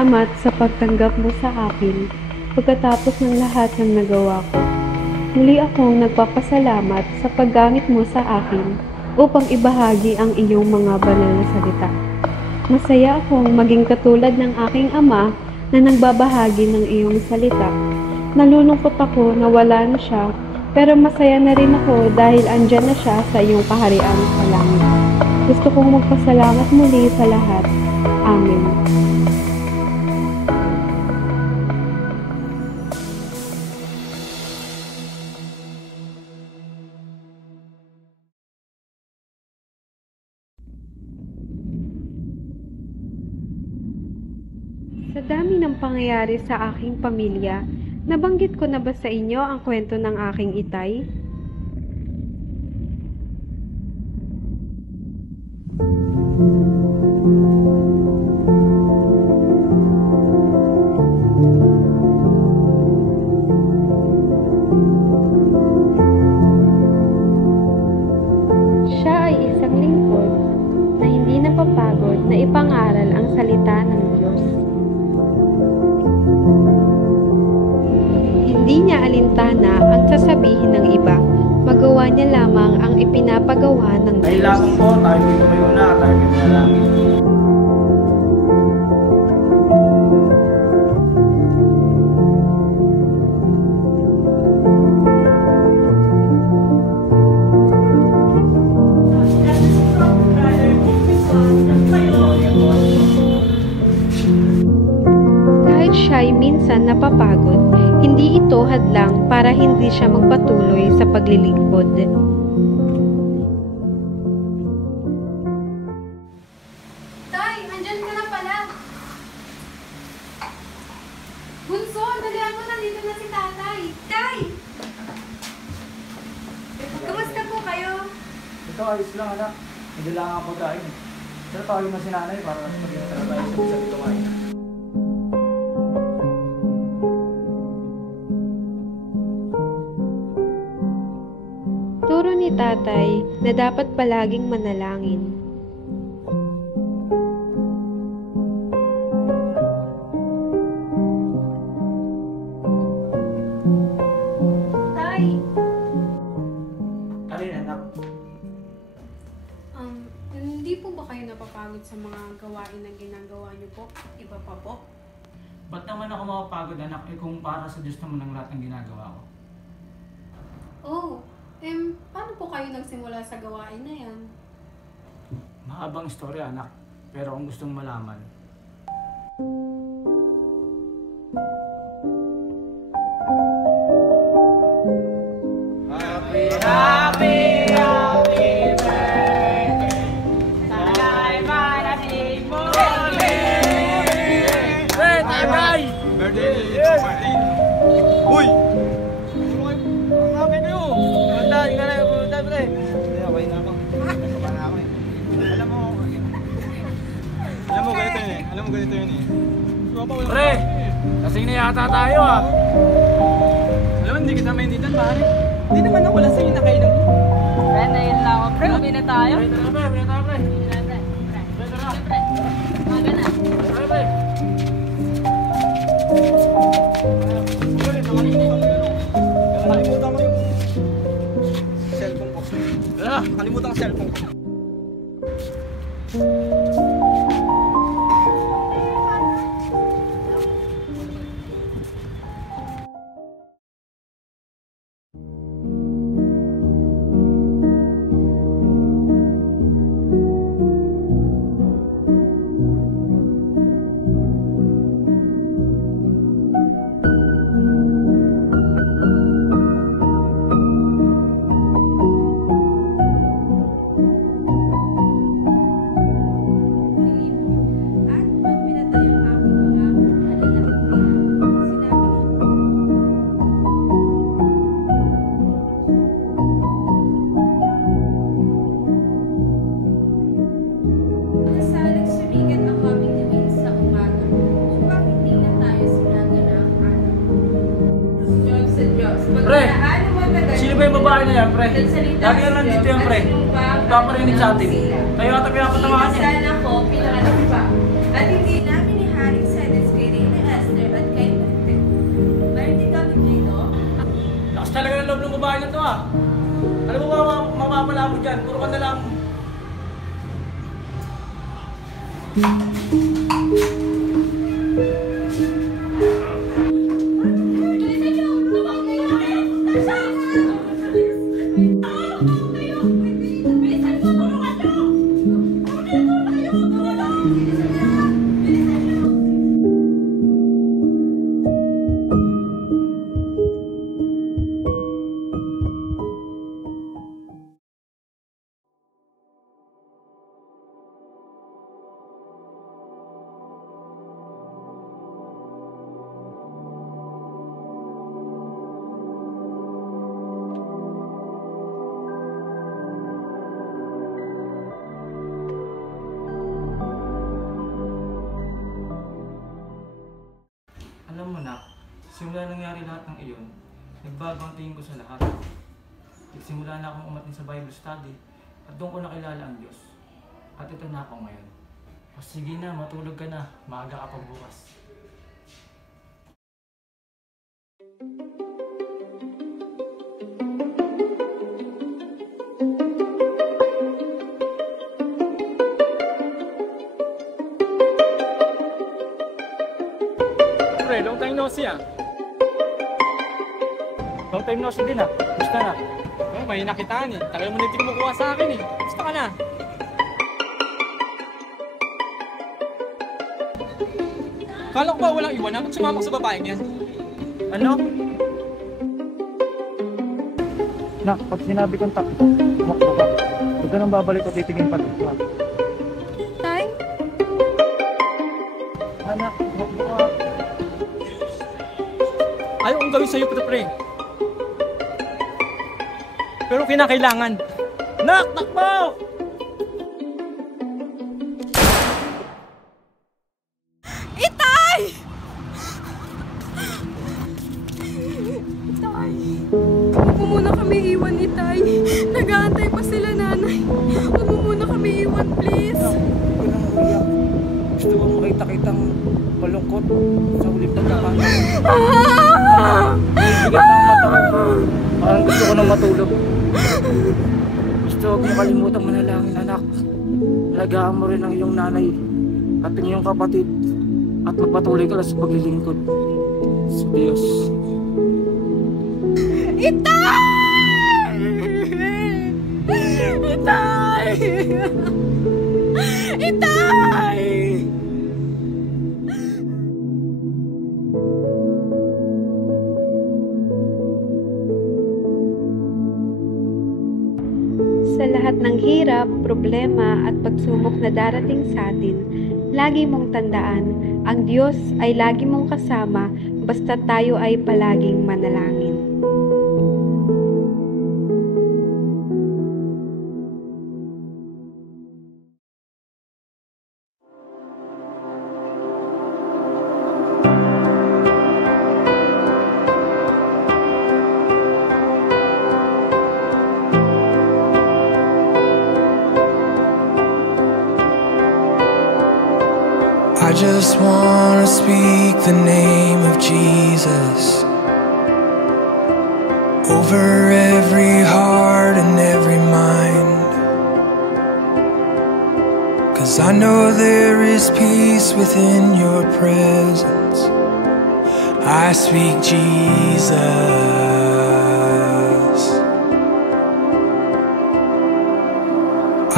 Salamat sa pagtanggap mo sa akin pagkatapos ng lahat ng nagawa ko. Muli akong nagpapasalamat sa paggamit mo sa akin upang ibahagi ang iyong mga banal na salita. Masaya akong maging katulad ng aking ama na nagbabahagi ng iyong salita. Nalulungkot ako na wala na siya, pero masaya na rin ako dahil andyan na siya sa iyong kaharian sa langit. Gusto kong magpasalamat muli sa lahat. Amen. Sa dami ng pangyayari sa aking pamilya, nabanggit ko na ba sa inyo ang kwento ng aking itay? Siya ay isang lingkod na hindi napapagod na ipangaral ang salita ng Diyos. Hindi niya alintana ang sasabihin ng iba, magawa niya lamang ang ipinapagawa ng Diyos. Ay lamang po, tayo dito kayo na, tayo dito na langit. Kahit siya'y minsan napapagod, hindi ito hadlang para hindi siya magpatuloy sa paglilingkod. Tay, andyan ka na pala. Bunso, dalihan mo, nandito na si tatay. Tay! Kamusta po kayo? Ito, ayos lang anak. Hindi lang ako pagkain. Pero tawagin mo si nanay para mag-intro tayo sa isang tumain. Turo ni tatay na dapat palaging manalangin. Tay! Alin anak? Hindi po ba kayo napapagod sa mga gawain na ginagawa niyo po? Iba pa po? Ba't naman ako mapapagod anak kung para sa Diyos naman ang lahat ng ginagawa ko? Oh, paano po kayo nagsimula sa gawain na yan? Mahabang istorya anak, pero kung gustong malaman. Happy birthday! Sana'y manatili mo! Birthday! Birthday! Uy! Happy kayo! Pumunta, hindi ka na pumunta, pre. Hindi, okay na ako. Nagkaba na ako eh. Alam mo ganito yun eh. Pre! Lasing na yata tayo ah. Alam mo, hindi kita maintindihan pare. Hindi naman ako lasing na kayo ng... Pre, na-in lang ako. Pre, uwi na tayo. Pre, tara pre, pre, tara pre. Pre, Tara. pre. Maga na. Tara pre. Nakalimutan ko yung cellphone ko. Nakalimutan ko cellphone ko. Pre, sino ba yung babae na yan, pre? Lagi na nandito yan, pre. Paparinig sa atin. Tayo ata pinapatamaan niya. Minsan ako, pinakanak pa. At hindi namin ni Haring Sedes ah. Alam mo ba, mapapala mo dyan. Puro ka na lang. Alam mo na, simula nangyari lahat ng iyon, nagbago ang tingin ko sa lahat. Nagsimula na akong umatin sa Bible study at doon ko nakilala ang Diyos. At ito na ako ngayon. O sige na, matulog ka na. Maaga ka pa bukas. Pre, long time no see ah. Long time no see din ah. Gusto na. Oh, may nakitaan eh. Tagal mo na hindi kumukuha sa akin eh. Gusto ka na. Kala ko ba walang iwanan? Ba't sumama sa babaeng yan? Ano? Nak, pag sinabi kong takbo, tumakbo ka. Huwag ka nang babalik o titingin pa dito. Tay? Anak, tumakbo ka. Ayaw kong gawin sa'yo, pre. Pero kinakailangan. Nak! Takbo! Itay! Itay! Huwag mo muna kami iwan, Itay. Nag-aantay pa sila, nanay. Huwag mo muna kami iwan, please. Huwag ka nang umiyak. Gusto ko makita kitang malungkot sa ulit ng kakanta. Bigat ng mata ko. Parang gusto ko nang matulog. Gusto huwag mo kalimutang manalangin, anak. Alagaan mo rin ang iyong nanay at ang iyong kapatid at magpatuloy ka lang sa paglilingkod sa Diyos. Itay! Itay! Itay! Sa lahat ng hirap, problema at pagsubok na darating sa atin, lagi mong tandaan, ang Diyos ay lagi mong kasama basta tayo ay palaging manalangin. I just want to speak the name of Jesus over every heart and every mind, 'cause I know there is peace within your presence. I speak Jesus.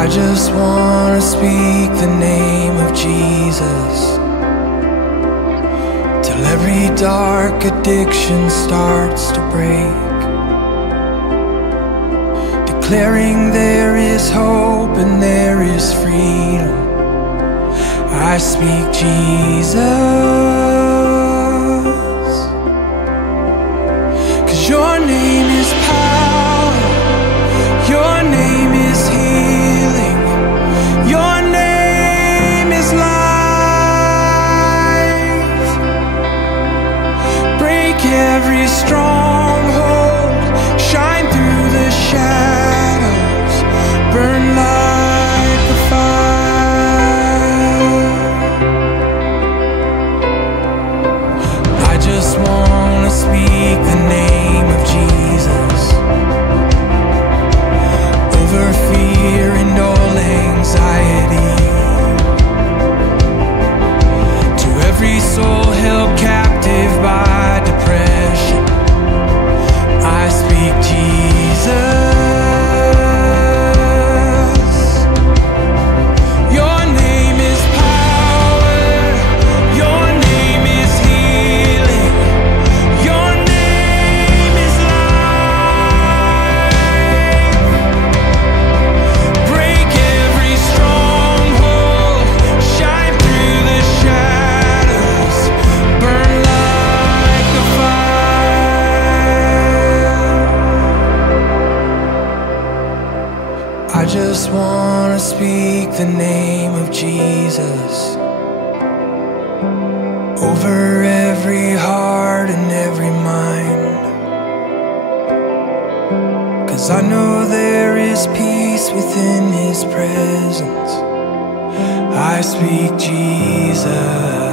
I just want to speak the name of Jesus till every dark addiction starts to break, declaring there is hope and there is freedom. I speak Jesus, 'cause your name is power, your name is healing, your name is life. Break every stronghold, shine through the shadows, burn like a fire. I just want to speak the name of Jesus anxiety, to every soul held captive by depression, I speak Jesus. Your name is power, your name is healing, your name is life. Break every stronghold, shine through the shadows, burn like a fire. I just wanna speak the name of Jesus over every heart and every mind, 'cause I know there is peace within His presence. I speak Jesus.